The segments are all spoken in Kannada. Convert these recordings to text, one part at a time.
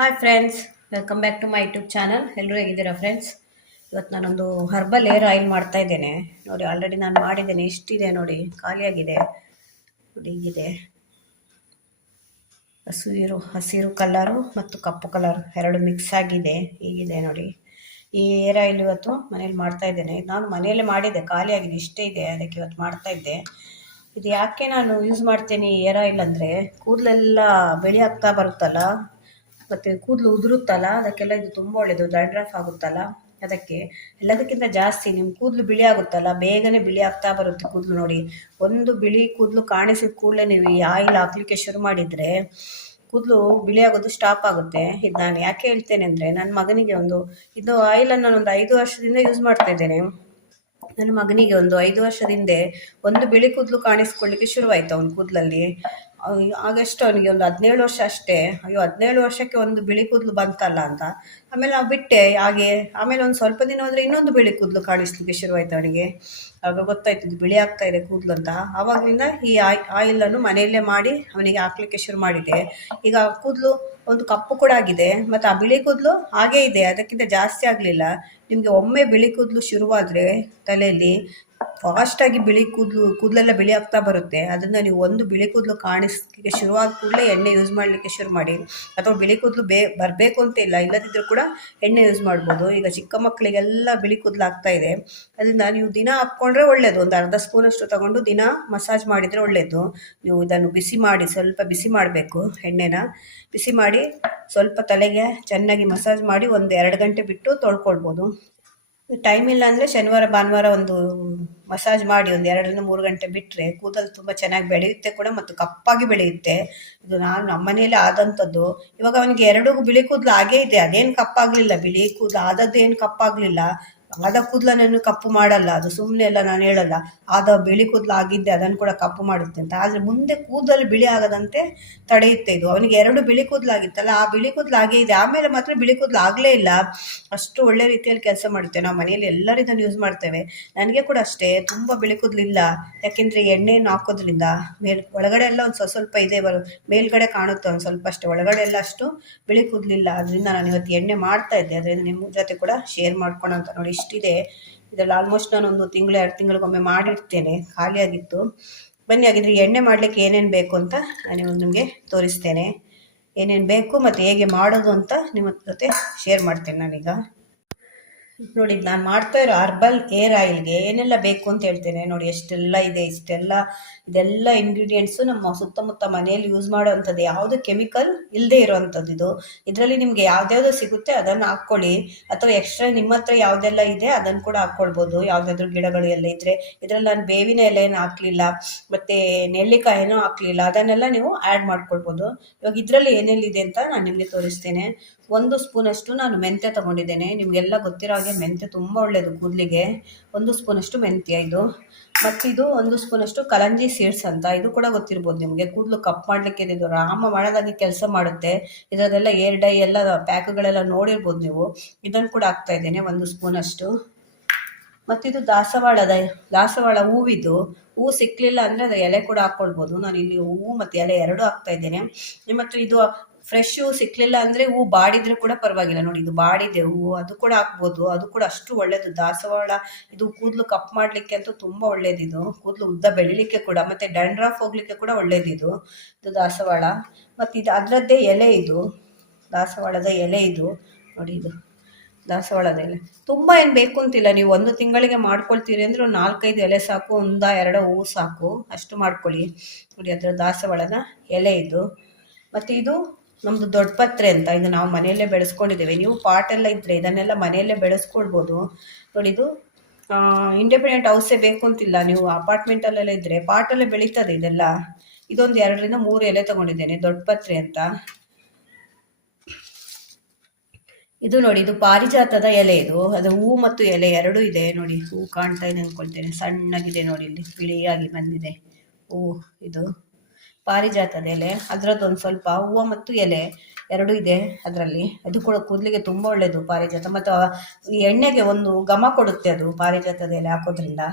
Hi friends, welcome back to my YouTube channel. ಎಲ್ಲರೂ ಹೇಗಿದ್ದೀರಾ ಫ್ರೆಂಡ್ಸ್? ಇವತ್ತು ನಾನೊಂದು ಹರ್ಬಲ್ ಏರ್ ಆಯಿಲ್ ಮಾಡ್ತಾ ಇದ್ದೇನೆ. ನೋಡಿ, ಆಲ್ರೆಡಿ ನಾನು ಮಾಡಿದ್ದೇನೆ. ಇಷ್ಟಿದೆ ನೋಡಿ, ಖಾಲಿಯಾಗಿದೆ ನೋಡಿ. ಹೀಗಿದೆ, ಹಸಿರು ಕಲರು ಮತ್ತು ಕಪ್ಪು ಕಲರ್ ಎರಡು ಮಿಕ್ಸ್ ಆಗಿದೆ. ಹೀಗಿದೆ ನೋಡಿ. ಈ ಏರ್ ಆಯಿಲ್ ಇವತ್ತು ಮನೇಲಿ ಮಾಡ್ತಾ ಇದ್ದೇನೆ. ನಾನು ಮನೆಯಲ್ಲೇ ಮಾಡಿದ್ದೆ, ಖಾಲಿಯಾಗಿದೆ. ಇಷ್ಟೇ ಇದೆ, ಅದಕ್ಕೆ ಇವತ್ತು ಮಾಡ್ತಾ ಇದ್ದೆ. ಇದು ಯಾಕೆ ನಾನು ಯೂಸ್ ಮಾಡ್ತೇನೆ ಈ ಏರ್ ಆಯಿಲ್ ಅಂದರೆ, ಕೂದಲೆಲ್ಲ ಬೆಳಿ ಆಗ್ತಾ ಬರುತ್ತಲ್ಲ, ಮತ್ತು ಕೂದಲು ಉದುರುತ್ತಲ್ಲ, ಅದಕ್ಕೆಲ್ಲ ಇದು ತುಂಬ ಒಳ್ಳೆಯದು. ಡ್ಯಾಂಡ್ರಫ್ ಆಗುತ್ತಲ್ಲ, ಅದಕ್ಕೆ ಎಲ್ಲದಕ್ಕಿಂತ ಜಾಸ್ತಿ ನಿಮ್ಮ ಕೂದಲು ಬಿಳಿ ಆಗುತ್ತಲ್ಲ, ಬೇಗನೆ ಬಿಳಿ ಆಗ್ತಾ ಬರುತ್ತೆ ಕೂದಲು. ನೋಡಿ, ಒಂದು ಬಿಳಿ ಕೂದಲು ಕಾಣಿಸಿದ ಕೂಡಲೇ ನೀವು ಈ ಆಯಿಲ್ ಹಾಕ್ಲಿಕ್ಕೆ ಶುರು ಮಾಡಿದರೆ ಕೂದಲು ಬಿಳಿ ಆಗೋದು ಸ್ಟಾಪ್ ಆಗುತ್ತೆ. ಇದು ನಾನು ಯಾಕೆ ಹೇಳ್ತೇನೆ ಅಂದರೆ, ನನ್ನ ಮಗನಿಗೆ ಇದು ಆಯಿಲನ್ನು ನಾನು ಒಂದು 5 ವರ್ಷದಿಂದ ಯೂಸ್ ಮಾಡ್ತಾ ಇದ್ದೇನೆ. ನನ್ನ ಮಗನಿಗೆ ಒಂದು 5 ವರ್ಷದಿಂದ ಒಂದು ಬಿಳಿ ಕೂದಲು ಕಾಣಿಸ್ಕೊಳ್ಳಿಕ್ಕೆ ಶುರುವಾಯಿತು ಅವನ ಕೂದಲಲ್ಲಿ. ಆಗಷ್ಟು ಅವನಿಗೆ ಒಂದು 17 ವರ್ಷ ಅಷ್ಟೇ. ಅಯ್ಯೋ, 17 ವರ್ಷಕ್ಕೆ ಒಂದು ಬಿಳಿ ಕೂದಲು ಬಂತಲ್ಲ ಅಂತ ಆಮೇಲೆ ನಾವು ಬಿಟ್ಟೆ ಹಾಗೆ. ಆಮೇಲೆ ಒಂದು ಸ್ವಲ್ಪ ದಿನ ಹೋದರೆ ಇನ್ನೊಂದು ಬಿಳಿ ಕೂದಲು ಕಾಣಿಸ್ಲಿಕ್ಕೆ ಶುರುವಾಯಿತು ಅವನಿಗೆ. ಆಗ ಗೊತ್ತಾಯ್ತು ಇದು ಬಿಳಿ ಆಗ್ತಾ ಇದೆ ಕೂದಲು ಅಂತ. ಆವಾಗಲಿಂದ ಈ ಆಯಿಲನ್ನು ಮನೆಯಲ್ಲೇ ಮಾಡಿ ಅವನಿಗೆ ಹಾಕ್ಲಿಕ್ಕೆ ಶುರು ಮಾಡಿದೆ. ಈಗ ಕೂದಲು ಒಂದು ಕಪ್ಪು ಕೂಡ ಆಗಿದೆ, ಮತ್ತು ಆ ಬಿಳಿ ಕೂದಲು ಹಾಗೇ ಇದೆ, ಅದಕ್ಕಿಂತ ಜಾಸ್ತಿ ಆಗಲಿಲ್ಲ. ನಿಮಗೆ ಒಮ್ಮೆ ಬಿಳಿ ಕೂದಲು ಶುರುವಾದರೆ ತಲೆಯಲ್ಲಿ ಫಾಸ್ಟಾಗಿ ಕೂದಲೆಲ್ಲ ಬಿಳಿ ಆಗ್ತಾ ಬರುತ್ತೆ. ಅದನ್ನು ನೀವು ಒಂದು ಬಿಳಿ ಕೂದಲು ಕಾಣಿಸ್ಲಿಕ್ಕೆ ಶುರುವಾದ ಕೂಡಲೇ ಎಣ್ಣೆ ಯೂಸ್ ಮಾಡಲಿಕ್ಕೆ ಶುರು ಮಾಡಿ. ಅಥವಾ ಬಿಳಿ ಕೂದಲು ಬರಬೇಕು ಅಂತ ಇಲ್ಲ, ಇಲ್ಲದಿದ್ದರೂ ಕೂಡ ಎಣ್ಣೆ ಯೂಸ್ ಮಾಡ್ಬೋದು. ಈಗ ಚಿಕ್ಕ ಮಕ್ಕಳಿಗೆಲ್ಲ ಬಿಳಿ ಕೂದಲು ಆಗ್ತಾ ಇದೆ. ಅದರಿಂದ ನೀವು ದಿನ ಹಾಕ್ಕೊಂಡ್ರೆ ಒಳ್ಳೆಯದು. ಒಂದು ಅರ್ಧ ಸ್ಪೂನಷ್ಟು ತಗೊಂಡು ದಿನ ಮಸಾಜ್ ಮಾಡಿದರೆ ಒಳ್ಳೆಯದು. ನೀವು ಇದನ್ನು ಬಿಸಿ ಮಾಡಿ, ಸ್ವಲ್ಪ ಬಿಸಿ ಮಾಡಬೇಕು. ಎಣ್ಣೆನ ಬಿಸಿ ಮಾಡಿ ಸ್ವಲ್ಪ ತಲೆಗೆ ಚೆನ್ನಾಗಿ ಮಸಾಜ್ ಮಾಡಿ 1-2 ಗಂಟೆ ಬಿಟ್ಟು ತೊಳ್ಕೊಳ್ಬೋದು. ಟೈಮ್ ಇಲ್ಲ ಅಂದರೆ ಶನಿವಾರ ಭಾನುವಾರ ಒಂದು ಮಸಾಜ್ ಮಾಡಿ 2-3 ಗಂಟೆ ಬಿಟ್ಟರೆ ಕೂದಲು ತುಂಬ ಚೆನ್ನಾಗಿ ಬೆಳೆಯುತ್ತೆ ಕೂಡ, ಮತ್ತು ಕಪ್ಪಾಗಿ ಬೆಳೆಯುತ್ತೆ. ಇದು ನಮ್ಮ ಮನೆಯಲ್ಲಿ ಆದಂಥದ್ದು. ಇವಾಗ ಅವನಿಗೆ 2 ಬಿಳಿ ಕೂದಲು ಆಗೇ ಇದೆ, ಅದೇನು ಕಪ್ಪಾಗಲಿಲ್ಲ. ಬಿಳಿ ಕೂದಲು ಆದದ್ದೇನು ಕಪ್ಪಾಗಲಿಲ್ಲ. ಆದ ಕೂದಲನ್ನು ಕಪ್ಪು ಮಾಡಲ್ಲ, ಅದು ಸುಮ್ಮನೆ ಎಲ್ಲ ನಾನು ಹೇಳಲ್ಲ. ಆದ ಬಿಳಿ ಕೂದಲು ಆಗಿದ್ದೆ ಅದನ್ನು ಕೂಡ ಕಪ್ಪು ಮಾಡುತ್ತೆ ಅಂತ. ಆದರೆ ಮುಂದೆ ಕೂದಲು ಬಿಳಿ ಆಗದಂತೆ ತಡೆಯುತ್ತೆ ಇದು. ಅವನಿಗೆ 2 ಬಿಳಿ ಕೂದಲು ಆಗಿತ್ತಲ್ಲ, ಆ ಬಿಳಿ ಕೂದಲು ಆಗೇ ಇದೆ. ಆಮೇಲೆ ಮಾತ್ರ ಬಿಳಿ ಕೂದಲು ಆಗಲೇ ಇಲ್ಲ. ಅಷ್ಟು ಒಳ್ಳೆ ರೀತಿಯಲ್ಲಿ ಕೆಲಸ ಮಾಡುತ್ತೆ. ನಾವು ಮನೆಯಲ್ಲಿ ಎಲ್ಲರೂ ಇದನ್ನು ಯೂಸ್ ಮಾಡ್ತೇವೆ. ನನಗೆ ಕೂಡ ಅಷ್ಟೇ, ತುಂಬ ಬಿಳಿ ಕೂದಲು ಇಲ್ಲ. ಯಾಕೆಂದರೆ ಎಣ್ಣೆಯನ್ನು ಹಾಕೋದ್ರಿಂದ ಒಳಗಡೆ ಎಲ್ಲ ಒಂದು ಸ್ವಲ್ಪ ಇದೆ, ಮೇಲ್ಗಡೆ ಕಾಣುತ್ತೆ ಒಂದು ಸ್ವಲ್ಪ ಅಷ್ಟೇ, ಒಳಗಡೆ ಎಲ್ಲ ಅಷ್ಟು ಬಿಳಿ ಕೂದಲಿಲ್ಲ. ಅದರಿಂದ ನಾನು ಇವತ್ತು ಎಣ್ಣೆ ಮಾಡ್ತಾ ಇದ್ದೆ, ಅದರಿಂದ ನಿಮ್ಮ ಜೊತೆ ಕೂಡ ಶೇರ್ ಮಾಡ್ಕೊಳ ಅಂತ. ನೋಡಿ, ಇಷ್ಟಿದೆ. ಇದರಲ್ಲಿ ಆಲ್ಮೋಸ್ಟ್ ನಾನು 1 ತಿಂಗಳು 2 ತಿಂಗಳಿಗೊಮ್ಮೆ ಮಾಡಿರ್ತೇನೆ, ಖಾಲಿಯಾಗಿತ್ತು. ಬನ್ನಿ, ಹಾಗಿದ್ರೆ ಎಣ್ಣೆ ಮಾಡಲಿಕ್ಕೆ ಏನೇನು ಬೇಕು ಅಂತ ನಾನು ನಿಮಗೆ ತೋರಿಸ್ತೇನೆ. ಏನೇನು ಬೇಕು ಮತ್ತು ಹೇಗೆ ಮಾಡೋದು ಅಂತ ನಿಮ್ಮ ಜೊತೆ ಶೇರ್ ಮಾಡ್ತೇನೆ ನಾನೀಗ. ನೋಡಿ, ನಾನು ಮಾಡ್ತಾ ಇರೋ ಹರ್ಬಲ್ ಏರ್ ಆಯಿಲ್ಗೆ ಏನೆಲ್ಲ ಬೇಕು ಅಂತ ಹೇಳ್ತೇನೆ. ನೋಡಿ, ಎಷ್ಟೆಲ್ಲ ಇದೆ. ಇದೆಲ್ಲ ಇಂಗ್ರೀಡಿಯೆಂಟ್ಸು ನಮ್ಮ ಸುತ್ತಮುತ್ತ ಮನೆಯಲ್ಲಿ ಯೂಸ್ ಮಾಡೋವಂಥದ್ದು, ಯಾವುದು ಕೆಮಿಕಲ್ ಇಲ್ಲದೆ ಇರೋವಂಥದ್ದು. ಇದರಲ್ಲಿ ನಿಮಗೆ ಯಾವ್ದ್ಯಾವ್ದು ಸಿಗುತ್ತೆ ಅದನ್ನು ಹಾಕ್ಕೊಳ್ಳಿ, ಅಥವಾ ಎಕ್ಸ್ಟ್ರಾ ನಿಮ್ಮ ಹತ್ರ ಯಾವುದೆಲ್ಲ ಇದೆ ಅದನ್ನು ಕೂಡ ಹಾಕ್ಕೊಳ್ಬೋದು. ಯಾವುದಾದ್ರೂ ಗಿಡಗಳು ಎಲ್ಲ ಇದ್ದರೆ. ಇದರಲ್ಲಿ ನಾನು ಬೇವಿನ ಎಲೆಯನ್ನು ಹಾಕಲಿಲ್ಲ, ಮತ್ತು ನೆಲ್ಲಿಕಾಯಿನೂ ಹಾಕಲಿಲ್ಲ, ಅದನ್ನೆಲ್ಲ ನೀವು ಆ್ಯಡ್ ಮಾಡ್ಕೊಳ್ಬೋದು. ಇವಾಗ ಇದರಲ್ಲಿ ಏನೆಲ್ಲಿದೆ ಅಂತ ನಾನು ನಿಮಗೆ ತೋರಿಸ್ತೇನೆ. 1 ಸ್ಪೂನಷ್ಟು ನಾನು ಮೆಂತ್ಯ ತೊಗೊಂಡಿದ್ದೇನೆ. ನಿಮಗೆಲ್ಲ ಗೊತ್ತಿರೋ ಹಾಗೆ ಮೆಂತ್ಯ ತುಂಬ ಒಳ್ಳೆಯದು ಕೂದಲಿಗೆ. 1 ಸ್ಪೂನಷ್ಟು ಮೆಂತ್ಯ ಇದು. ಮತ್ತಿದು 1 ಸ್ಪೂನಷ್ಟು ಕಲಂಜಿ ಸೀಡ್ಸ್ ಅಂತ, ಇದು ಕೂಡ ಗೊತ್ತಿರ್ಬೋದು ನಿಮಗೆ. ಕೂದಲು ಕಪ್ ಮಾಡಲಿಕ್ಕೆ ಇದು ರಾಮ ಮಾಡದಾಗಿ ಕೆಲಸ ಮಾಡುತ್ತೆ. ಇದರದೆಲ್ಲ ಏರ್ ಡೈ ಎಲ್ಲ ಪ್ಯಾಕ್ಗಳೆಲ್ಲ ನೋಡಿರ್ಬೋದು ನೀವು. ಇದನ್ನು ಕೂಡ ಹಾಕ್ತಾ ಇದ್ದೇನೆ 1 ಸ್ಪೂನಷ್ಟು. ಮತ್ತಿದು ದಾಸವಾಳ ಹೂವಿದು. ಹೂವು ಸಿಕ್ಕಲಿಲ್ಲ ಅಂದರೆ ಅದು ಎಲೆ ಕೂಡ ಹಾಕ್ಕೊಳ್ಬೋದು. ನಾನು ಇಲ್ಲಿ ಹೂವು ಮತ್ತು ಎಲೆ 2 ಹಾಕ್ತಾ ಇದ್ದೇನೆ. ನಿಮ್ಮ ಹತ್ರ ಇದು ಫ್ರೆಶ್ ಹೂವು ಸಿಕ್ಕಲಿಲ್ಲ ಅಂದರೆ ಹೂವು ಬಾಡಿದ್ರೆ ಕೂಡ ಪರವಾಗಿಲ್ಲ. ನೋಡಿ, ಇದು ಬಾಡಿದೆ ಹೂವು, ಅದು ಕೂಡ ಹಾಕ್ಬೋದು. ಅದು ಕೂಡ ಅಷ್ಟು ಒಳ್ಳೆಯದು. ದಾಸವಾಳ ಇದು ಕೂದಲು ಕಪ್ ಮಾಡಲಿಕ್ಕೆ ಅಂತೂ ತುಂಬ ಒಳ್ಳೇದಿದು. ಕೂದಲು ಉದ್ದ ಬೆಳಿಲಿಕ್ಕೆ ಕೂಡ, ಮತ್ತು ಡ್ಯಾಂಡ್ರಫ್ ಹೋಗ್ಲಿಕ್ಕೆ ಕೂಡ ಒಳ್ಳೇದಿದು ಇದು ದಾಸವಾಳ. ಮತ್ತು ಇದು ಅದರದ್ದೇ ಎಲೆ, ಇದು ದಾಸವಾಳದ ಎಲೆ. ಇದು ನೋಡಿ, ಇದು ದಾಸವಾಳದ ಎಲೆ. ತುಂಬ ಏನು ಬೇಕು ಅಂತಿಲ್ಲ. ನೀವು 1 ತಿಂಗಳಿಗೆ ಮಾಡ್ಕೊಳ್ತೀರಿ ಅಂದರೆ 4-5 ಎಲೆ ಸಾಕು, 1-2 ಹೂವು ಸಾಕು, ಅಷ್ಟು ಮಾಡ್ಕೊಳ್ಳಿ. ನೋಡಿ, ಅದರ ದಾಸವಾಳದ ಎಲೆ ಇದು. ಮತ್ತು ಇದು ನಮ್ಮದು ದೊಡ್ಡ ಪತ್ರೆ ಅಂತ, ಇದು ನಾವು ಮನೆಯಲ್ಲೇ ಬೆಳೆಸ್ಕೊಂಡಿದ್ದೇವೆ. ನೀವು ಪಾಟೆಲ್ಲ ಇದ್ದರೆ ಇದನ್ನೆಲ್ಲ ಮನೆಯಲ್ಲೇ ಬೆಳೆಸ್ಕೊಳ್ಬೋದು. ನೋಡಿ, ಇದು ಇಂಡಿಪೆಂಡೆಂಟ್ ಹೌಸೇ ಬೇಕು ಅಂತಿಲ್ಲ. ನೀವು ಅಪಾರ್ಟ್ಮೆಂಟಲ್ಲೆಲ್ಲ ಇದ್ದರೆ ಪಾಟಲ್ಲೇ ಬೆಳೀತದೆ ಇದೆಲ್ಲ. ಇದೊಂದು 2-3 ಎಲೆ ತೊಗೊಂಡಿದ್ದೇನೆ, ದೊಡ್ಡ ಪತ್ರೆ ಅಂತ. ಇದು ನೋಡಿ, ಇದು ಪಾರಿಜಾತದ ಎಲೆ. ಅದು ಹೂ ಮತ್ತು ಎಲೆ 2 ಇದೆ. ನೋಡಿ, ಹೂ ಕಾಣ್ತಾ ಇದೆ ಅಂದ್ಕೊಳ್ತೇನೆ, ಸಣ್ಣಗಿದೆ ನೋಡಿ, ಇಲ್ಲಿ ಬಿಳಿಯಾಗಿ ಬಂದಿದೆ ಹೂ. ಇದು ಪಾರಿಜಾತದ ಎಲೆ, ಅದರದ್ದು ಒಂದು ಸ್ವಲ್ಪ ಹೂವು ಮತ್ತು ಎಲೆ 2 ಇದೆ ಅದರಲ್ಲಿ. ಅದು ಕೂಡ ಕೂದಲಿಗೆ ತುಂಬ ಒಳ್ಳೆಯದು ಪಾರಿಜಾತ. ಮತ್ತು ಈ ಎಣ್ಣೆಗೆ ಒಂದು ಘಮ ಕೊಡುತ್ತೆ ಅದು ಪಾರಿಜಾತದ ಎಲೆ ಹಾಕೋದ್ರಿಂದ.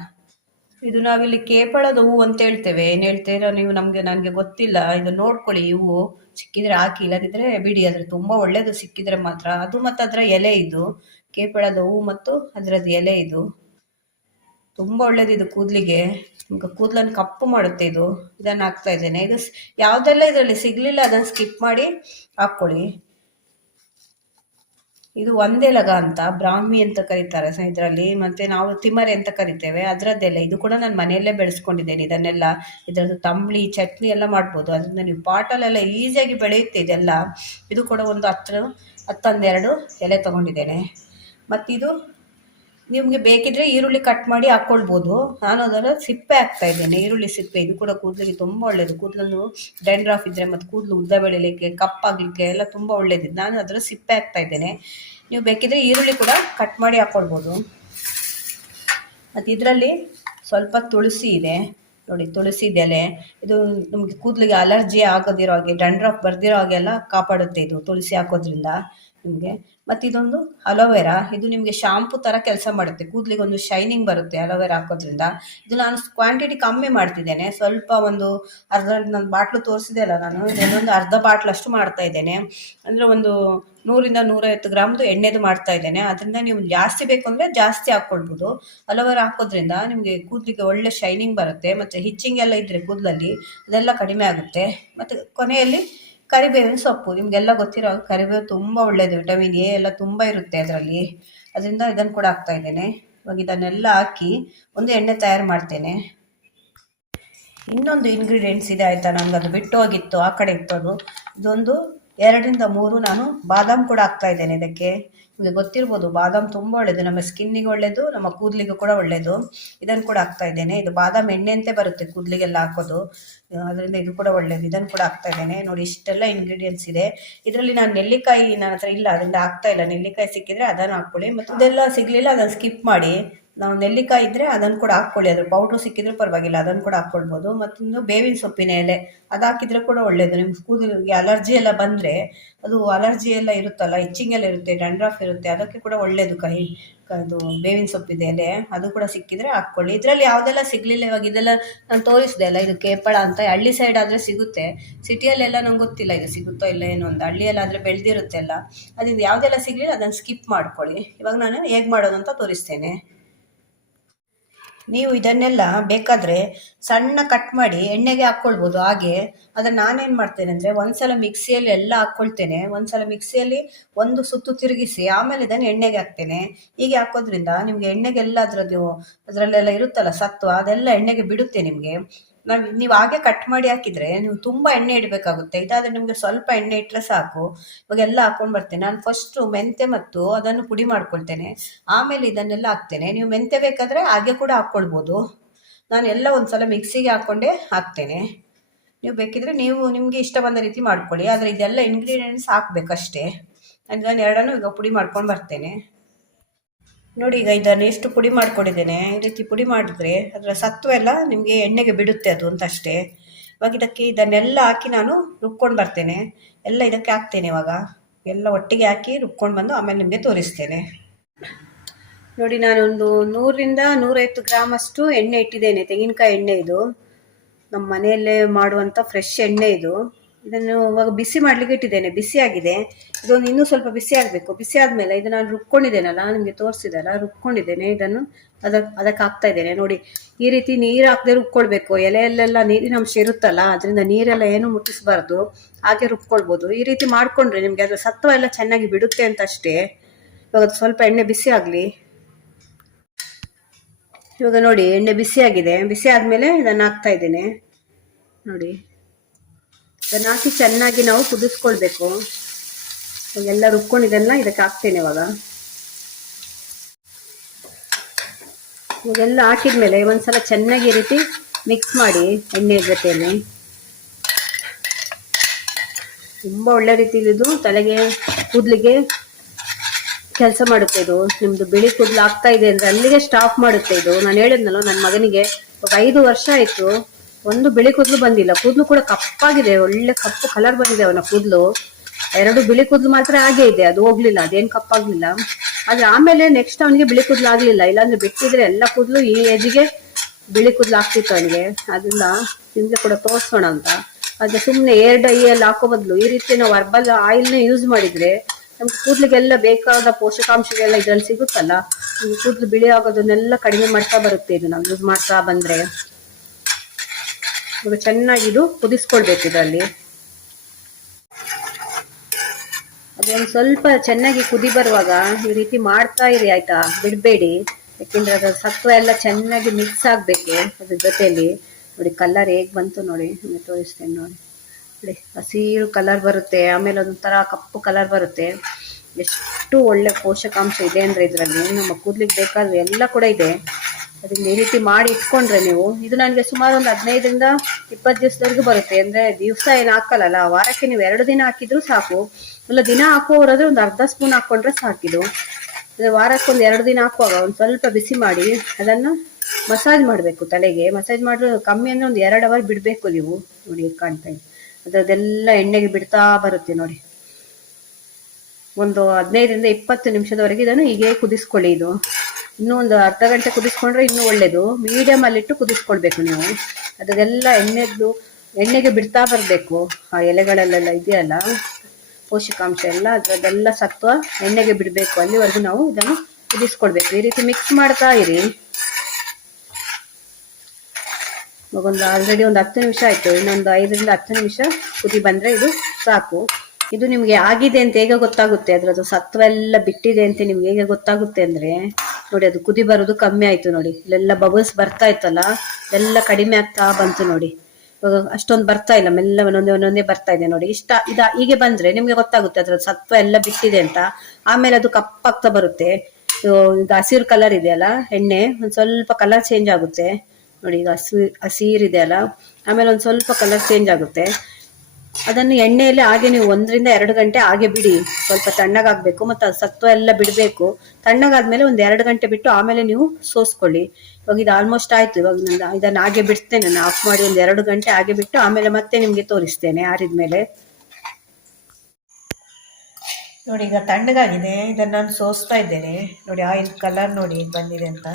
ಇದು ನಾವಿಲ್ಲಿ ಕೇಪಳದ ಹೂವು ಅಂತ ಹೇಳ್ತೇವೆ. ಏನ್ ಹೇಳ್ತೀರಾ ನೀವು? ನನಗೆ ಗೊತ್ತಿಲ್ಲ. ಇದು ನೋಡ್ಕೊಳ್ಳಿ, ಹೂವು ಸಿಕ್ಕಿದ್ರೆ ಹಾಕಿ, ಇಲ್ಲದಿದ್ರೆ ಬಿಡಿ. ಅದ್ರ ತುಂಬಾ ಒಳ್ಳೇದು ಸಿಕ್ಕಿದ್ರೆ ಮಾತ್ರ. ಅದು ಮತ್ತು ಅದರ ಎಲೆ ಇದು ಕೇಪಳದ ಹೂವು ಮತ್ತು ಅದರದ್ದು ಎಲೆ ಇದು ತುಂಬಾ ಒಳ್ಳೇದು. ಇದು ಕೂದಲಿಗೆ, ನಿಮ್ಗೆ ಕೂದಲನ್ನು ಕಪ್ಪು ಮಾಡುತ್ತೆ ಇದು. ಇದನ್ನು ಹಾಕ್ತಾ ಇದ್ದೇನೆ. ಇದು ಯಾವುದೆಲ್ಲ ಇದರಲ್ಲಿ ಸಿಗ್ಲಿಲ್ಲ ಅದನ್ನು ಸ್ಕಿಪ್ ಮಾಡಿ ಹಾಕ್ಕೊಳ್ಳಿ. ಇದು ಒಂದೇ ಲಗ ಅಂತ, ಬ್ರಾಹ್ಮಿ ಅಂತ ಕರೀತಾರೆ ಇದರಲ್ಲಿ. ಮತ್ತೆ ನಾವು ತಿಮರೆ ಅಂತ ಕರಿತೇವೆ, ಅದರದ್ದೆಲ್ಲ. ಇದು ಕೂಡ ನಾನು ಮನೆಯಲ್ಲೇ ಬೆಳೆಸ್ಕೊಂಡಿದ್ದೇನೆ ಇದನ್ನೆಲ್ಲ. ಇದರದ್ದು ತಂಬಳಿ ಚಟ್ನಿ ಎಲ್ಲ ಮಾಡ್ಬೋದು. ಅದರಿಂದ ನೀವು ಪಾಟಲ್ಲೆಲ್ಲ ಈಸಿಯಾಗಿ ಬೆಳೆಯುತ್ತೆ ಇದೆಲ್ಲ. ಇದು ಕೂಡ ಒಂದು 10-12 ಎಲೆ ತೊಗೊಂಡಿದ್ದೇನೆ. ಮತ್ತಿದು ನಿಮಗೆ ಬೇಕಿದ್ರೆ ಈರುಳ್ಳಿ ಕಟ್ ಮಾಡಿ ಹಾಕ್ಕೊಳ್ಬೋದು. ನಾನು ಅದರ ಸಿಪ್ಪೆ ಹಾಕ್ತಾ ಇದ್ದೇನೆ, ಈರುಳ್ಳಿ ಸಿಪ್ಪೆ. ಇದು ಕೂಡ ಕೂದಲಿಗೆ ತುಂಬ ಒಳ್ಳೆಯದು. ಕೂದಲನ್ನು ಡ್ಯಾಂಡ್ರಫ್ ಇದ್ದರೆ ಮತ್ತು ಕೂದಲು ಉದ್ದ ಬೆಳಿಲಿಕ್ಕೆ, ಕಪ್ಪಾಗಲಿಕ್ಕೆ ಎಲ್ಲ ತುಂಬ ಒಳ್ಳೇದಿದೆ. ನಾನು ಅದರ ಸಿಪ್ಪೆ ಹಾಕ್ತಾ ಇದ್ದೇನೆ. ನೀವು ಬೇಕಿದ್ರೆ ಈರುಳ್ಳಿ ಕೂಡ ಕಟ್ ಮಾಡಿ ಹಾಕ್ಕೊಳ್ಬೋದು. ಮತ್ತು ಇದರಲ್ಲಿ ಸ್ವಲ್ಪ ತುಳಸಿ ಇದೆ ನೋಡಿ, ತುಳಸಿ ಎಲೆ. ಇದು ನಮಗೆ ಕೂದಲಿಗೆ ಅಲರ್ಜಿ ಆಗೋದಿರೋ ಹಾಗೆ, ಡ್ಯಾಂಡ್ರಫ್ ಬರ್ದಿರೋ ಹಾಗೆಲ್ಲ ಕಾಪಾಡುತ್ತೆ ಇದು ತುಳಸಿ ಹಾಕೋದ್ರಿಂದ ನಿಮಗೆ. ಮತ್ತು ಇದೊಂದು ಅಲೋವೆರಾ. ಇದು ನಿಮಗೆ ಶಾಂಪು ಥರ ಕೆಲಸ ಮಾಡುತ್ತೆ, ಕೂದಲಿಗೆ ಒಂದು ಶೈನಿಂಗ್ ಬರುತ್ತೆ ಅಲೋವೆರಾ ಹಾಕೋದ್ರಿಂದ. ಇದು ನಾನು ಕ್ವಾಂಟಿಟಿ ಕಮ್ಮಿ ಮಾಡ್ತಿದ್ದೇನೆ, ಸ್ವಲ್ಪ ಒಂದು ಅರ್ಧ, ನನ್ನ ಬಾಟ್ಲು ತೋರಿಸಿದೆ ಅಲ್ಲ ನಾನು, ಇದೊಂದು ಅರ್ಧ ಬಾಟ್ಲಷ್ಟು ಮಾಡ್ತಾ ಇದ್ದೇನೆ. ಅಂದರೆ ಒಂದು 100-150 ಗ್ರಾಮ್ದು ಎಣ್ಣೆದು ಮಾಡ್ತಾ ಇದ್ದೇನೆ. ಅದರಿಂದ ನೀವು ಜಾಸ್ತಿ ಬೇಕು ಅಂದರೆ ಜಾಸ್ತಿ ಹಾಕ್ಕೊಳ್ಬೋದು. ಅಲೋವೆರಾ ಹಾಕೋದ್ರಿಂದ ನಿಮಗೆ ಕೂದಲಿಗೆ ಒಳ್ಳೆ ಶೈನಿಂಗ್ ಬರುತ್ತೆ, ಮತ್ತು ಹಿಚ್ಚಿಂಗ್ ಎಲ್ಲ ಇದ್ದರೆ ಕೂದಲಲ್ಲಿ ಅದೆಲ್ಲ ಕಡಿಮೆ ಆಗುತ್ತೆ. ಮತ್ತು ಕೊನೆಯಲ್ಲಿ ಕರಿಬೇವಿನ ಸೊಪ್ಪು. ನಿಮಗೆಲ್ಲ ಗೊತ್ತಿರೋ ಕರಿಬೇವು ತುಂಬ ಒಳ್ಳೆಯದು, ವಿಟಮಿನ್ ಎ ಎಲ್ಲ ತುಂಬ ಇರುತ್ತೆ ಅದರಲ್ಲಿ. ಅದರಿಂದ ಇದನ್ನು ಕೂಡ ಹಾಕ್ತಾ ಇದ್ದೇನೆ. ಇವಾಗ ಇದನ್ನೆಲ್ಲ ಹಾಕಿ ಒಂದು ಎಣ್ಣೆ ತಯಾರು ಮಾಡ್ತೇನೆ. ಇನ್ನೊಂದು ಇಂಗ್ರೀಡಿಯೆಂಟ್ಸ್ ಇದೆ ಆಯಿತಾ, ನನಗೆ ಅದು ಬಿಟ್ಟು ಹೋಗಿತ್ತು, ಆ ಕಡೆ ಇತ್ತು ಅದು. ಇದೊಂದು 2-3 ನಾನು ಬಾದಾಮ್ ಕೂಡ ಹಾಕ್ತಾ ಇದ್ದೇನೆ ಇದಕ್ಕೆ. ನಿಮಗೆ ಗೊತ್ತಿರ್ಬೋದು, ಬಾದಾಮ್ ತುಂಬ ಒಳ್ಳೆಯದು, ನಮ್ಮ ಸ್ಕಿನ್ನಿಗೆ ಒಳ್ಳೆಯದು, ನಮ್ಮ ಕೂದಲಿಗೂ ಕೂಡ ಒಳ್ಳೆಯದು. ಇದನ್ನು ಕೂಡ ಹಾಕ್ತಾ ಇದ್ದೇನೆ. ಇದು ಬಾದಾಮ್ ಎಣ್ಣೆ ಅಂತೆ ಬರುತ್ತೆ ಕೂದಲಿಗೆಲ್ಲ ಹಾಕೋದು, ಅದರಿಂದ ಇದು ಕೂಡ ಒಳ್ಳೆಯದು. ಇದನ್ನು ಕೂಡ ಹಾಕ್ತಾ ಇದ್ದೇನೆ. ನೋಡಿ, ಇಷ್ಟೆಲ್ಲ ಇಂಗ್ರೀಡಿಯೆಂಟ್ಸ್ ಇದೆ ಇದರಲ್ಲಿ. ನಾನು ನೆಲ್ಲಿಕಾಯಿ ನನ್ನ ಹತ್ರ ಇಲ್ಲ, ಅದರಿಂದ ಹಾಕ್ತಾ ಇಲ್ಲ. ನೆಲ್ಲಿಕಾಯಿ ಸಿಕ್ಕಿದ್ರೆ ಅದನ್ನು ಹಾಕ್ಕೊಳ್ಳಿ, ಮತ್ತು ಇದೆಲ್ಲ ಸಿಗಲಿಲ್ಲ ಅದನ್ನು ಸ್ಕಿಪ್ ಮಾಡಿ. ನಾವು ನೆಲ್ಲಿಕಾಯಿ ಇದ್ದರೆ ಅದನ್ನು ಕೂಡ ಹಾಕ್ಕೊಳ್ಳಿ, ಅದ್ರ ಪೌಡ್ರು ಸಿಕ್ಕಿದ್ರೆ ಪರವಾಗಿಲ್ಲ, ಅದನ್ನು ಕೂಡ ಹಾಕ್ಕೊಳ್ಬೋದು. ಮತ್ತೊಂದು ಬೇವಿನ ಸೊಪ್ಪಿನ ಎಲೆ, ಅದು ಹಾಕಿದರೆ ಕೂಡ ಒಳ್ಳೆಯದು. ನಿಮ್ಮ ಕೂದಲಿಗೆ ಅಲರ್ಜಿ ಎಲ್ಲ ಬಂದರೆ, ಅದು ಅಲರ್ಜಿ ಎಲ್ಲ ಇರುತ್ತಲ್ಲ, ಇಚ್ಚಿಂಗ್ ಎಲ್ಲ ಇರುತ್ತೆ, ಡ್ಯಾಂಡ್ರಫ್ ಇರುತ್ತೆ, ಅದಕ್ಕೆ ಕೂಡ ಒಳ್ಳೆಯದು. ಅದು ಬೇವಿನ ಸೊಪ್ಪಿದೆ ಎಲೆ, ಅದು ಕೂಡ ಸಿಕ್ಕಿದ್ರೆ ಹಾಕ್ಕೊಳ್ಳಿ. ಇದರಲ್ಲಿ ಯಾವುದೆಲ್ಲ ಸಿಗಲಿಲ್ಲ, ಇವಾಗ ಇದೆಲ್ಲ ನಾನು ತೋರಿಸಿದೆ ಅಲ್ಲ, ಇದು ಕೇಪಳ ಅಂತ. ಹಳ್ಳಿ ಸೈಡ್ ಆದರೆ ಸಿಗುತ್ತೆ, ಸಿಟಿಯಲ್ಲೆಲ್ಲ ನಂಗೆ ಗೊತ್ತಿಲ್ಲ ಇದು ಸಿಗುತ್ತೋ ಇಲ್ಲ ಏನೋ ಅಂತ. ಹಳ್ಳಿಯಲ್ಲಾದರೆ ಬೆಳೆದಿರುತ್ತೆ ಎಲ್ಲ. ಅದರಿಂದ ಯಾವುದೆಲ್ಲ ಸಿಗಲಿಲ್ಲ ಅದನ್ನು ಸ್ಕಿಪ್ ಮಾಡ್ಕೊಳ್ಳಿ. ಇವಾಗ ನಾನು ಹೇಗೆ ಮಾಡೋದು ಅಂತ ತೋರಿಸ್ತೇನೆ. ನೀವು ಇದನ್ನೆಲ್ಲ ಬೇಕಾದರೆ ಸಣ್ಣ ಕಟ್ ಮಾಡಿ ಎಣ್ಣೆಗೆ ಹಾಕ್ಕೊಳ್ಬೋದು ಹಾಗೆ. ಆದರೆ ನಾನೇನು ಮಾಡ್ತೇನೆ ಅಂದರೆ, ಒಂದ್ಸಲ ಮಿಕ್ಸಿಯಲ್ಲಿ ಎಲ್ಲ ಹಾಕ್ಕೊಳ್ತೇನೆ. ಒಂದ್ಸಲ ಮಿಕ್ಸಿಯಲ್ಲಿ ಒಂದು ಸುತ್ತು ತಿರುಗಿಸಿ ಆಮೇಲೆ ಇದನ್ನು ಎಣ್ಣೆಗೆ ಹಾಕ್ತೇನೆ. ಹೀಗೆ ಹಾಕೋದ್ರಿಂದ ನಿಮಗೆ ಎಣ್ಣೆಗೆಲ್ಲ ಅದರಲ್ಲೆಲ್ಲ ಇರುತ್ತಲ್ಲ ಸತ್ವ, ಅದೆಲ್ಲ ಎಣ್ಣೆಗೆ ಬಿಡುತ್ತೆ ನಿಮಗೆ. ನೀವು ಹಾಗೆ ಕಟ್ ಮಾಡಿ ಹಾಕಿದರೆ ನೀವು ತುಂಬ ಎಣ್ಣೆ ಇಡಬೇಕಾಗುತ್ತೆ. ಇದಾದರೆ ನಿಮಗೆ ಸ್ವಲ್ಪ ಎಣ್ಣೆ ಇಟ್ಟರೆ ಸಾಕು. ಇವಾಗ ಎಲ್ಲ ಹಾಕ್ಕೊಂಡು ಬರ್ತೇನೆ. ನಾನು ಫಸ್ಟು ಮೆಂತೆ ಮತ್ತು ಅದನ್ನು ಪುಡಿ ಮಾಡ್ಕೊಳ್ತೇನೆ, ಆಮೇಲೆ ಇದನ್ನೆಲ್ಲ ಹಾಕ್ತೇನೆ. ನೀವು ಮೆಂತೆ ಬೇಕಾದರೆ ಹಾಗೆ ಕೂಡ ಹಾಕ್ಕೊಳ್ಬೋದು. ನಾನು ಎಲ್ಲ ಒಂದು ಸಲ ಮಿಕ್ಸಿಗೆ ಹಾಕ್ಕೊಂಡೇ ಹಾಕ್ತೇನೆ. ನೀವು ಬೇಕಿದ್ರೆ ನೀವು ನಿಮಗೆ ಇಷ್ಟ ಬಂದ ರೀತಿ ಮಾಡ್ಕೊಳ್ಳಿ. ಆದರೆ ಇದೆಲ್ಲ ಇಂಗ್ರೀಡಿಯೆಂಟ್ಸ್ ಹಾಕಬೇಕಷ್ಟೇ. ನಾನು ಎರಡನ್ನೂ ಈಗ ಪುಡಿ ಮಾಡ್ಕೊಂಡು ಬರ್ತೇನೆ. ನೋಡಿ, ಈಗ ಇದನ್ನು ಎಷ್ಟು ಪುಡಿ ಮಾಡ್ಕೊಂಡಿದ್ದೇನೆ. ಈ ರೀತಿ ಪುಡಿ ಮಾಡಿದ್ರೆ ಅದರ ಸತ್ವ ಎಲ್ಲ ನಿಮಗೆ ಎಣ್ಣೆಗೆ ಬಿಡುತ್ತೆ ಅದು ಅಂತ ಅಷ್ಟೇ. ಇವಾಗ ಇದನ್ನೆಲ್ಲ ಹಾಕಿ ನಾನು ರುಬ್ಕೊಂಡು ಬರ್ತೇನೆ. ಎಲ್ಲ ಇದಕ್ಕೆ ಹಾಕ್ತೇನೆ. ಇವಾಗ ಎಲ್ಲ ಒಟ್ಟಿಗೆ ಹಾಕಿ ರುಬ್ಕೊಂಡು ಬಂದು ಆಮೇಲೆ ನಿಮಗೆ ತೋರಿಸ್ತೇನೆ. ನೋಡಿ, ನಾನೊಂದು 100-150 ಗ್ರಾಮ್ ಅಷ್ಟು ಎಣ್ಣೆ ಇಟ್ಟಿದ್ದೇನೆ, ತೆಂಗಿನಕಾಯಿ ಎಣ್ಣೆ. ಇದು ನಮ್ಮ ಮನೆಯಲ್ಲೇ ಮಾಡುವಂಥ ಫ್ರೆಶ್ ಎಣ್ಣೆ ಇದು. ಇದನ್ನು ಇವಾಗ ಬಿಸಿ ಮಾಡಲಿಕ್ಕೆ ಇಟ್ಟಿದ್ದೇನೆ, ಬಿಸಿ ಆಗಿದೆ. ಇದೊಂದು ಇನ್ನೂ ಸ್ವಲ್ಪ ಬಿಸಿ ಆಗಬೇಕು. ಬಿಸಿ ಆದಮೇಲೆ ಇದು ನಾನು ರುಬ್ಕೊಂಡಿದ್ದೇನಲ್ಲ, ನಿಮಗೆ ತೋರಿಸಿದಲ್ಲ, ರುಬ್ಕೊಂಡಿದ್ದೇನೆ. ಇದನ್ನು ಅದಕ್ಕೆ ಹಾಕ್ತಾ ಇದ್ದೇನೆ. ನೋಡಿ, ಈ ರೀತಿ ನೀರು ಹಾಕದೆ ರುಬ್ಕೊಳ್ಬೇಕು. ಎಲೆಯಲ್ಲೆಲ್ಲ ನೀರಿನ ಅಂಶ ಇರುತ್ತಲ್ಲ, ಅದರಿಂದ ನೀರೆಲ್ಲ ಏನು ಮುಟ್ಟಿಸಬಾರ್ದು, ಹಾಗೆ ರುಬ್ಕೊಳ್ಬೋದು. ಈ ರೀತಿ ಮಾಡಿಕೊಂಡ್ರೆ ನಿಮಗೆ ಅದರ ಸತ್ವ ಎಲ್ಲ ಚೆನ್ನಾಗಿ ಬಿಡುತ್ತೆ ಅಂತ ಅಷ್ಟೇ. ಇವಾಗ ಅದು ಸ್ವಲ್ಪ ಎಣ್ಣೆ ಬಿಸಿ ಆಗಲಿ. ಇವಾಗ ನೋಡಿ, ಎಣ್ಣೆ ಬಿಸಿ ಆಗಿದೆ. ಬಿಸಿ ಆದಮೇಲೆ ಇದನ್ನು ಹಾಕ್ತಾ ಇದ್ದೇನೆ. ನೋಡಿ, ಇದನ್ನು ಹಾಕಿ ಚೆನ್ನಾಗಿ ನಾವು ಕುದಿಸ್ಕೊಳ್ಬೇಕು. ಎಲ್ಲ ರುಬ್ಕೊಂಡಿದ್ದೆಲ್ಲ ಇದಕ್ಕೆ ಹಾಕ್ತೇನೆ. ಇವಾಗೆಲ್ಲ ಹಾಕಿದ್ಮೇಲೆ ಒಂದ್ಸಲ ಚೆನ್ನಾಗಿ ಈ ರೀತಿ ಮಿಕ್ಸ್ ಮಾಡಿ ಎಣ್ಣೆ ಜೊತೆಯಲ್ಲಿ. ತುಂಬ ಒಳ್ಳೆ ರೀತಿಲಿ ಇದು ತಲೆಗೆ ಕೂದಲಿಗೆ ಕೆಲಸ ಮಾಡುತ್ತೆ. ಇದು ನಿಮ್ದು ಬಿಳಿ ಕೂದಲು ಆಗ್ತಾ ಇದೆ ಅಂದ್ರೆ ಅಲ್ಲಿಗೆ ಸ್ಟಾಪ್ ಮಾಡುತ್ತೆ ಇದು. ನಾನು ಹೇಳಿದ್ನಲ್ಲ, ನನ್ನ ಮಗನಿಗೆ 5 ವರ್ಷ ಆಯ್ತು, ಒಂದು ಬಿಳಿ ಕೂದಲು ಬಂದಿಲ್ಲ. ಕೂದಲು ಕೂಡ ಕಪ್ಪಾಗಿದೆ, ಒಳ್ಳೆ ಕಪ್ಪು ಕಲರ್ ಬಂದಿದೆ ಅವನ ಕೂದಲು. 2 ಬಿಳಿ ಕೂದಲು ಮಾತ್ರ ಹಾಗೆ ಇದೆ, ಅದು ಹೋಗ್ಲಿಲ್ಲ, ಅದೇನು ಕಪ್ಪಾಗ್ಲಿಲ್ಲ. ಆದ್ರೆ ಆಮೇಲೆ ನೆಕ್ಸ್ಟ್ ಅವನಿಗೆ ಬಿಳಿ ಕೂದಲು ಆಗ್ಲಿಲ್ಲ. ಇಲ್ಲಾಂದ್ರೆ ಬಿಟ್ಟಿದ್ರೆ ಎಲ್ಲ ಕೂದಲು ಈ ಏಜಿಗೆ ಬಿಳಿ ಕೂದಲು ಆಗ್ತಿತ್ತು ಅವನಿಗೆ. ಅದನ್ನ ನಿಮಗೆ ಕೂಡ ತೋರಿಸೋಣ ಅಂತ. ಅದು ಸುಮ್ಮನೆ ಏರ್ ಡೈಯಲ್ಲಿ ಹಾಕೋ ಬದಲು ಈ ರೀತಿ ನಾವು ಹರ್ಬಲ್ ಆಯಿಲ್ನ ಯೂಸ್ ಮಾಡಿದ್ರೆ ನಮ್ಗೆ ಕೂದಲಿಗೆಲ್ಲ ಬೇಕಾದ ಪೋಷಕಾಂಶಗಳೆಲ್ಲ ಇದ್ರಲ್ಲಿ ಸಿಗುತ್ತಲ್ಲ. ಕೂದಲು ಬಿಳಿ ಆಗೋದನ್ನೆಲ್ಲ ಕಡಿಮೆ ಮಾಡ್ತಾ ಬರುತ್ತೆ ಇದು ನಾವು ಯೂಸ್ ಮಾಡ್ತಾ ಬಂದ್ರೆ. ಇವಾಗ ಚೆನ್ನಾಗಿ ಇದು ಕುದಿಸ್ಕೊಳ್ಬೇಕು ಇದರಲ್ಲಿ. ಅದೊಂದು ಸ್ವಲ್ಪ ಚೆನ್ನಾಗಿ ಕುದಿ ಬರುವಾಗ ಈ ರೀತಿ ಮಾಡ್ತಾ ಇರಿ ಆಯ್ತಾ, ಬಿಡಬೇಡಿ. ಯಾಕೆಂದ್ರೆ ಅದರ ಸತ್ವ ಎಲ್ಲ ಚೆನ್ನಾಗಿ ಮಿಕ್ಸ್ ಆಗಬೇಕು ಅದ್ರ ಜೊತೆಯಲ್ಲಿ. ನೋಡಿ ಕಲರ್ ಹೇಗೆ ಬಂತು ನೋಡಿ, ನಿಮಗೆ ತೋರಿಸ್ತೇನೆ ನೋಡಿ. ನೋಡಿ ಹಸಿರು ಕಲರ್ ಬರುತ್ತೆ, ಆಮೇಲೆ ಒಂಥರ ಕಪ್ಪು ಕಲರ್ ಬರುತ್ತೆ. ಎಷ್ಟು ಒಳ್ಳೆ ಪೋಷಕಾಂಶ ಇದೆ ಅಂದರೆ ಇದರಲ್ಲಿ, ನಮ್ಮ ಕೂದಲಿಗೆ ಬೇಕಾದ್ರೆ ಎಲ್ಲ ಕೂಡ ಇದೆ. ಅದನ್ನ ಈ ರೀತಿ ಮಾಡಿ ಇಟ್ಕೊಂಡ್ರೆ ನೀವು, ಇದು ನನಗೆ ಸುಮಾರು ಒಂದು 15ರಿಂದ 20 ದಿವಸದವರೆಗೂ ಬರುತ್ತೆ. ಅಂದರೆ ದಿವಸ ಏನು ಹಾಕಲ್ಲ, ವಾರಕ್ಕೆ ನೀವು 2 ದಿನ ಹಾಕಿದ್ರು ಸಾಕು. ಇಲ್ಲ ದಿನ ಹಾಕೋರಾದ್ರೆ ಒಂದು ಅರ್ಧ ಸ್ಪೂನ್ ಹಾಕ್ಕೊಂಡ್ರೆ ಸಾಕಿದು. ವಾರಕ್ಕೆ ಒಂದು 2 ದಿನ ಹಾಕುವಾಗ ಒಂದು ಸ್ವಲ್ಪ ಬಿಸಿ ಮಾಡಿ ಅದನ್ನು ಮಸಾಜ್ ಮಾಡಬೇಕು ತಲೆಗೆ. ಮಸಾಜ್ ಮಾಡಿದ್ರೆ ಕಮ್ಮಿ ಅಂದರೆ ಒಂದು 2 ಅವರ್ ಬಿಡಬೇಕು ನೀವು. ನೋಡಿ ಕಾಣ್ತಾ ಇದೆ ಅದೆಲ್ಲ ಎಣ್ಣೆಗೆ ಬಿಡ್ತಾ ಬರುತ್ತೆ ನೋಡಿ. ಒಂದು 15ರಿಂದ 20 ನಿಮಿಷದವರೆಗೆ ಇದನ್ನು ಹೀಗೆ ಕುದಿಸ್ಕೊಳ್ಳಿ. ಇದು ಇನ್ನೂ ಒಂದು ಅರ್ಧ ಗಂಟೆ ಕುದಿಸ್ಕೊಂಡ್ರೆ ಇನ್ನೂ ಒಳ್ಳೇದು. ಮೀಡಿಯಮ್ ಅಲ್ಲಿಟ್ಟು ಕುದಿಸ್ಕೊಳ್ಬೇಕು ನೀವು. ಅದೆಲ್ಲ ಎಣ್ಣೆಗೆ ಬಿಡ್ತಾ ಬರಬೇಕು. ಆ ಎಲೆಗಳಲ್ಲೆಲ್ಲ ಇದೆಯಲ್ಲ ಪೋಷಕಾಂಶ ಎಲ್ಲ, ಅದರದೆಲ್ಲ ಸತ್ವ ಎಣ್ಣೆಗೆ ಬಿಡಬೇಕು. ಅಲ್ಲಿವರೆಗೂ ನಾವು ಇದನ್ನು ಕುದಿಸ್ಕೊಳ್ಬೇಕು. ಈ ರೀತಿ ಮಿಕ್ಸ್ ಮಾಡ್ತಾ ಇರಿ. ಆಲ್ರೆಡಿ ಒಂದು 10 ನಿಮಿಷ ಆಯ್ತು. ಇನ್ನೊಂದು 5ರಿಂದ 10 ನಿಮಿಷ ಕುದಿ ಬಂದ್ರೆ ಇದು ಸಾಕು. ಇದು ನಿಮ್ಗೆ ಆಗಿದೆ ಅಂತ ಹೇಗೆ ಗೊತ್ತಾಗುತ್ತೆ, ಅದ್ರದ್ದು ಸತ್ವ ಎಲ್ಲ ಬಿಟ್ಟಿದೆ ಅಂತ ನಿಮ್ಗೆ ಹೇಗೆ ಗೊತ್ತಾಗುತ್ತೆ ಅಂದ್ರೆ ನೋಡಿ, ಅದು ಕುದಿ ಬರೋದು ಕಮ್ಮಿ ಆಯ್ತು ನೋಡಿ. ಇಲ್ಲೆಲ್ಲ ಬಬಲ್ಸ್ ಬರ್ತಾ ಇತ್ತಲ್ಲ, ಎಲ್ಲ ಕಡಿಮೆ ಆಗ್ತಾ ಬಂತು ನೋಡಿ. ಅಷ್ಟೊಂದು ಬರ್ತಾ ಇಲ್ಲ, ಮೆಲ್ಲ ಒಂದೊಂದೇ ಬರ್ತಾ ಇದೆ ನೋಡಿ. ಹೀಗೆ ಬಂದ್ರೆ ನಿಮ್ಗೆ ಗೊತ್ತಾಗುತ್ತೆ ಅದ್ರ ಸತ್ವ ಎಲ್ಲ ಬಿಟ್ಟಿದೆ ಅಂತ. ಆಮೇಲೆ ಅದು ಕಪ್ಪಾಗ್ತಾ ಬರುತ್ತೆ. ಈಗ ಹಸಿರು ಕಲರ್ ಇದೆಯಲ್ಲ ಎಣ್ಣೆ, ಒಂದ್ ಸ್ವಲ್ಪ ಕಲರ್ ಚೇಂಜ್ ಆಗುತ್ತೆ ನೋಡಿ. ಈಗ ಹಸಿರಿದೆ ಅಲ್ಲ, ಆಮೇಲೆ ಒಂದ್ ಸ್ವಲ್ಪ ಕಲರ್ ಚೇಂಜ್ ಆಗುತ್ತೆ. ಅದನ್ನು ಎಣ್ಣೆಯಲ್ಲಿ ಹಾಗೆ ನೀವು 1ರಿಂದ 2 ಗಂಟೆ ಹಾಗೆ ಬಿಡಿ. ಸ್ವಲ್ಪ ತಣ್ಣಗಾಗ್ಬೇಕು ಮತ್ತು ಅದು ಸತ್ವ ಎಲ್ಲ ಬಿಡಬೇಕು. ತಣ್ಣಗಾದ್ಮೇಲೆ ಒಂದು 2 ಗಂಟೆ ಬಿಟ್ಟು ಆಮೇಲೆ ನೀವು ಸೋಸ್ಕೊಳ್ಳಿ. ಇವಾಗ ಇದು ಆಲ್ಮೋಸ್ಟ್ ಆಯ್ತು. ಇವಾಗ ಇದನ್ನು ಹಾಗೆ ಬಿಡ್ತೇನೆ, ನಾನು ಆಫ್ ಮಾಡಿ ಒಂದು 2 ಗಂಟೆ ಹಾಗೆ ಬಿಟ್ಟು ಆಮೇಲೆ ಮತ್ತೆ ನಿಮ್ಗೆ ತೋರಿಸ್ತೇನೆ ಆರಿದ್ಮೇಲೆ. ನೋಡಿ ಈಗ ತಣ್ಣಗಾಗಿದೆ, ಇದನ್ನು ನಾನು ಸೋಸ್ತಾ ಇದ್ದೇನೆ ನೋಡಿ. ಆಯಿಲ್ ಕಲರ್ ನೋಡಿ ಬಂದಿದೆ ಅಂತ.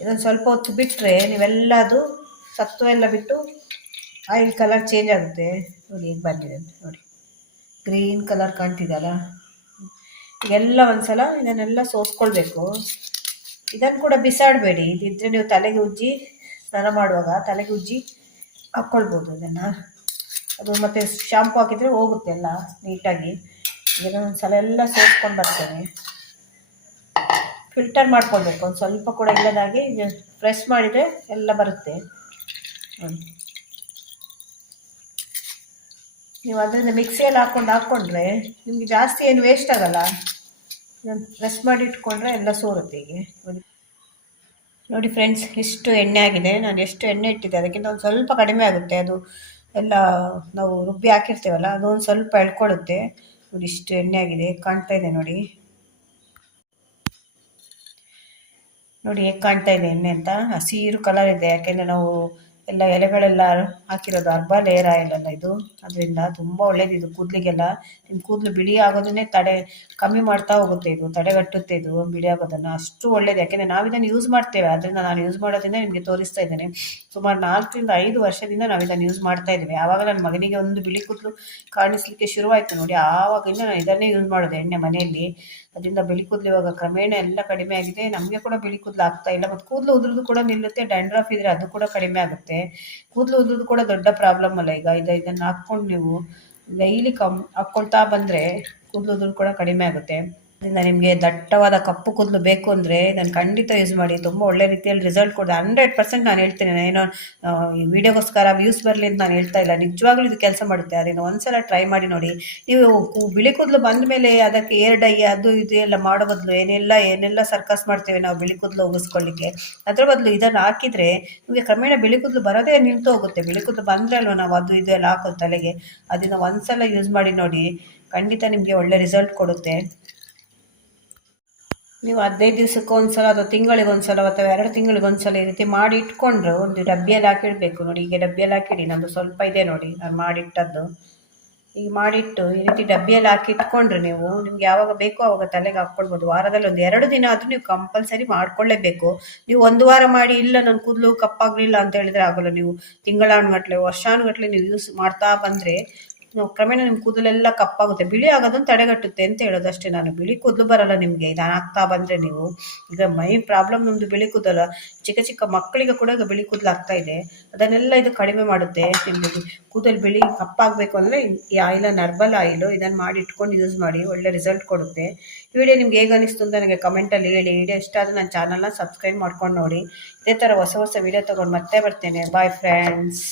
ಇದನ್ನು ಸ್ವಲ್ಪ ಹೊತ್ತು ಬಿಟ್ಟರೆ ನೀವೆಲ್ಲ ಅದು ಸತ್ವ ಎಲ್ಲ ಬಿಟ್ಟು ಆಯಿಲ್ ಕಲರ್ ಚೇಂಜ್ ಆಗುತ್ತೆ ನೋಡಿ. ಈಗ ಬಂದಿದೆ ಅಂತ ನೋಡಿ, ಗ್ರೀನ್ ಕಲರ್ ಕಾಣ್ತಿದಲ್ಲ. ಈಗೆಲ್ಲ ಒಂದ್ಸಲ ಇದನ್ನೆಲ್ಲ ಸೋಸ್ಕೊಳ್ಬೇಕು. ಇದನ್ನು ಕೂಡ ಬಿಸಾಡಬೇಡಿ. ಇದಿದ್ರೆ ನೀವು ತಲೆಗೆ ಉಜ್ಜಿ ಸ್ನಾನ ಮಾಡುವಾಗ ತಲೆಗೆ ಉಜ್ಜಿ ಹಾಕ್ಕೊಳ್ಬೋದು ಇದನ್ನು. ಅದು ಮತ್ತೆ ಶಾಂಪು ಹಾಕಿದರೆ ಹೋಗುತ್ತೆ ಎಲ್ಲ ನೀಟಾಗಿ. ಇದನ್ನು ಒಂದ್ಸಲ ಎಲ್ಲ ಸೋಸ್ಕೊಂಡು ಬರ್ತೇನೆ. ಫಿಲ್ಟರ್ ಮಾಡ್ಕೊಳ್ಬೇಕು, ಒಂದು ಸ್ವಲ್ಪ ಕೂಡ ಇಲ್ಲದಾಗಿ ಫ್ರೆಶ್ ಮಾಡಿದರೆ ಎಲ್ಲ ಬರುತ್ತೆ ನೋಡಿ. ನೀವು ಅದರಿಂದ ಮಿಕ್ಸಿಯಲ್ಲಿ ಹಾಕ್ಕೊಂಡ್ರೆ ನಿಮಗೆ ಜಾಸ್ತಿ ಏನು ವೇಸ್ಟ್ ಆಗಲ್ಲ. ಪ್ರೆಸ್ ಮಾಡಿ ಇಟ್ಕೊಂಡ್ರೆ ಎಲ್ಲ ಸೋರುತ್ತೆ. ಹೀಗೆ ನೋಡಿ ಫ್ರೆಂಡ್ಸ್, ಎಷ್ಟು ಎಣ್ಣೆ ಆಗಿದೆ. ನಾನು ಎಷ್ಟು ಎಣ್ಣೆ ಇಟ್ಟಿದ್ದೆ ಅದಕ್ಕಿಂತ ಒಂದು ಸ್ವಲ್ಪ ಕಡಿಮೆ ಆಗುತ್ತೆ. ಅದು ಎಲ್ಲ ನಾವು ರುಬ್ಬಿ ಹಾಕಿರ್ತೇವಲ್ಲ, ಅದು ಒಂದು ಸ್ವಲ್ಪ ಎಳ್ಕೊಳ್ಳುತ್ತೆ ನೋಡಿ. ಇಷ್ಟು ಎಣ್ಣೆ ಆಗಿದೆ, ಕಾಣ್ತಾ ಇದೆ ನೋಡಿ. ನೋಡಿ ಹೇಗೆ ಕಾಣ್ತಾ ಇದೆ ಎಣ್ಣೆ ಅಂತ. ಹಸಿರು ಕಲರ್ ಇದೆ, ಯಾಕೆಂದರೆ ನಾವು ಎಲ್ಲ ಎಲೆಗಳೆಲ್ಲ ಹಾಕಿರೋದು ಹರ್ಬಲ್ ಏರ್ ಆಯಿಲ್ ಅಲ್ಲ ಇದು. ಅದರಿಂದ ತುಂಬ ಒಳ್ಳೇದಿದು ಕೂದಲಿಗೆಲ್ಲ. ನಿಮ್ಮ ಕೂದಲು ಬಿಳಿ ಆಗೋದನ್ನೇ ಕಮ್ಮಿ ಮಾಡ್ತಾ ಹೋಗುತ್ತೆ ಇದು, ತಡೆಗಟ್ಟುತ್ತೆ ಇದು ಬಿಳಿ ಆಗೋದನ್ನು. ಅಷ್ಟು ಒಳ್ಳೇದು, ಯಾಕೆಂದರೆ ನಾವು ಇದನ್ನು ಯೂಸ್ ಮಾಡ್ತೇವೆ. ಅದರಿಂದ ನಾನು ಯೂಸ್ ಮಾಡೋದ್ರಿಂದ ನಿಮಗೆ ತೋರಿಸ್ತಾ ಇದ್ದೇನೆ. ಸುಮಾರು 4ರಿಂದ 5 ವರ್ಷದಿಂದ ನಾವು ಇದನ್ನು ಯೂಸ್ ಮಾಡ್ತಾ ಇದ್ದೀವಿ. ಆವಾಗ ನನ್ನ ಮಗನಿಗೆ ಒಂದು ಬಿಳಿ ಕೂದಲು ಕಾಣಿಸ್ಲಿಕ್ಕೆ ಶುರುವಾಯಿತು ನೋಡಿ, ಆವಾಗಿಂದ ನಾನು ಇದನ್ನೇ ಯೂಸ್ ಮಾಡೋದು ಎಣ್ಣೆ ಮನೆಯಲ್ಲಿ. ಅದರಿಂದ ಬಿಳಿ ಕೂದಲು ಇವಾಗ ಕ್ರಮೇಣ ಎಲ್ಲ ಕಡಿಮೆ ಆಗಿದೆ. ನಮಗೆ ಕೂಡ ಬಿಳಿ ಕೂದಲು ಆಗ್ತಾ ಇಲ್ಲ, ಮತ್ತು ಕೂದಲು ಉದುರೋದು ಕೂಡ ನಿಲ್ಲುತ್ತೆ. ಡ್ಯಾಂಡ್ರಫ್ ಇದ್ರೆ ಅದು ಕೂಡ ಕಡಿಮೆ ಆಗುತ್ತೆ. ಕೂದಲು ಉದುರೋದು ಕೂಡ ದೊಡ್ಡ ಪ್ರಾಬ್ಲಮ್ ಅಲ್ಲ ಈಗ. ಇದನ್ನು ಹಾಕ್ಕೊಂಡು ನೀವು ಡೈಲಿ ಹಾಕ್ಕೊಳ್ತಾ ಬಂದರೆ ಕೂದಲು ಉದುರೋದು ಕೂಡ ಕಡಿಮೆ ಆಗುತ್ತೆ. ಅದರಿಂದ ನಿಮಗೆ ದಟ್ಟವಾದ ಕಪ್ಪು ಕೂದಲು ಬೇಕು ಅಂದರೆ ಇದನ್ನು ಖಂಡಿತ ಯೂಸ್ ಮಾಡಿ. ತುಂಬ ಒಳ್ಳೆ ರೀತಿಯಲ್ಲಿ ರಿಸಲ್ಟ್ ಕೊಡಿದೆ. 100% ನಾನು ಹೇಳ್ತೇನೆ. ಏನೋ ಈ ವಿಡಿಯೋಗೋಸ್ಕರ ವ್ಯೂಸ್ ಬರಲಿ ಅಂತ ನಾನು ಹೇಳ್ತಾ ಇಲ್ಲ, ನಿಜವಾಗ್ಲೂ ಇದು ಕೆಲಸ ಮಾಡುತ್ತೆ. ಅದನ್ನು ಒಂದ್ಸಲ ಟ್ರೈ ಮಾಡಿ ನೋಡಿ. ನೀವು ಬಿಳಿ ಕೂದಲು ಬಂದ ಮೇಲೆ ಅದಕ್ಕೆ ಏರ್ ಡೈ ಅದು ಇದು ಎಲ್ಲ ಮಾಡೋ ಬದಲು ಏನೆಲ್ಲ ಸರ್ಕಸ್ ಮಾಡ್ತೇವೆ ನಾವು ಬಿಳಿ ಕೂದಲು ಹೋಗಿಸ್ಕೊಳ್ಳಿಕ್ಕೆ, ಅದರ ಬದಲು ಇದನ್ನು ಹಾಕಿದರೆ ನಿಮಗೆ ಕ್ರಮೇಣ ಬಿಳಿ ಕೂದಲು ಬರೋದೇ ನಿಂತು ಹೋಗುತ್ತೆ. ಬಿಳಿ ಕೂದಲು ಬಂದರೆ ಅಲ್ವ ನಾವು ಅದು ಇದು ಎಲ್ಲ ಹಾಕೋದು ತಲೆಗೆ. ಅದನ್ನು ಒಂದ್ಸಲ ಯೂಸ್ ಮಾಡಿ ನೋಡಿ, ಖಂಡಿತ ನಿಮಗೆ ಒಳ್ಳೆ ರಿಸಲ್ಟ್ ಕೊಡುತ್ತೆ. ನೀವು 15 ದಿವಸಕ್ಕೆ ಒಂದ್ಸಲ ಅಥವಾ ತಿಂಗಳಿಗೆ ಒಂದ್ಸಲ ಅಥವಾ 2 ತಿಂಗಳಿಗೆ ಒಂದ್ಸಲ ಈ ರೀತಿ ಮಾಡಿ ಇಟ್ಕೊಂಡ್ರು ಒಂದು ಡಬ್ಬಿಯಲ್ಲಿ ಹಾಕಿಡಬೇಕು ನೋಡಿ. ಈಗ ಡಬ್ಬಿಯಲ್ಲಿ ಹಾಕಿಡಿ, ನಮ್ಮದು ಸ್ವಲ್ಪ ಇದೆ ನೋಡಿ ನಾನು ಮಾಡಿಟ್ಟದ್ದು. ಈಗ ಮಾಡಿಟ್ಟು ಈ ರೀತಿ ಡಬ್ಬಿಯಲ್ಲಿ ಹಾಕಿ ಇಟ್ಕೊಂಡ್ರೆ ನೀವು ನಿಮ್ಗೆ ಯಾವಾಗ ಬೇಕೋ ಅವಾಗ ತಲೆಗೆ ಹಾಕ್ಕೊಳ್ಬೋದು. ವಾರದಲ್ಲಿ ಒಂದು 2 ದಿನ ಆದರೂ ನೀವು ಕಂಪಲ್ಸರಿ ಮಾಡ್ಕೊಳ್ಳೇಬೇಕು. ನೀವು ಒಂದು ವಾರ ಮಾಡಿ ಇಲ್ಲ ನನ್ನ ಕೂದಲು ಕಪ್ಪಾಗಲಿಲ್ಲ ಅಂತ ಹೇಳಿದ್ರೆ ಆಗೋಲ್ಲ. ನೀವು ತಿಂಗಳಾನುಗಟ್ಲೆ ವರ್ಷಾನುಗಟ್ಲೆ ನೀವು ಯೂಸ್ ಮಾಡ್ತಾ ಬಂದರೆ ಕ್ರಮೇಣ ನಿಮ್ಮ ಕೂದಲೆಲ್ಲ ಕಪ್ಪಾಗುತ್ತೆ. ಬಿಳಿ ಆಗೋದನ್ನು ತಡೆಗಟ್ಟುತ್ತೆ ಅಂತ ಹೇಳೋದು ಅಷ್ಟೇ ನಾನು. ಬಿಳಿ ಕೂದಲು ಬರಲ್ಲ ನಿಮಗೆ ಇದನ್ನು ಹಾಕ್ತಾ ಬಂದರೆ ನೀವು. ಈಗ ಮೈನ್ ಪ್ರಾಬ್ಲಮ್ ನಮ್ಮದು ಬಿಳಿ ಕೂದಲ. ಚಿಕ್ಕ ಚಿಕ್ಕ ಮಕ್ಕಳಿಗೆ ಕೂಡ ಈಗ ಬಿಳಿ ಕೂದಲು ಆಗ್ತಾ ಇದೆ. ಅದನ್ನೆಲ್ಲ ಇದು ಕಡಿಮೆ ಮಾಡುತ್ತೆ. ನಿಮಗೆ ಕೂದಲು ಬಿಳಿ ಕಪ್ಪಾಗಬೇಕು ಅಂದರೆ ಈ ಆಯಿಲ್ ನರ್ಬಲ್ ಆಯಿಲು ಇದನ್ನು ಮಾಡಿ ಇಟ್ಕೊಂಡು ಯೂಸ್ ಮಾಡಿ, ಒಳ್ಳೆ ರಿಸಲ್ಟ್ ಕೊಡುತ್ತೆ. ಈ ವಿಡಿಯೋ ನಿಮ್ಗೆ ಹೇಗೆ ಅನಿಸ್ತು ಅಂತ ನನಗೆ ಕಮೆಂಟಲ್ಲಿ ಹೇಳಿ. ವಿಡಿಯೋ ಇಷ್ಟ ಆದರೆ ನನ್ನ ಚಾನಲ್ನ ಸಬ್ಸ್ಕ್ರೈಬ್ ಮಾಡ್ಕೊಂಡು ನೋಡಿ. ಇದೇ ಥರ ಹೊಸ ಹೊಸ ವಿಡಿಯೋ ತೊಗೊಂಡು ಮತ್ತೆ ಬರ್ತೇನೆ. Bye friends.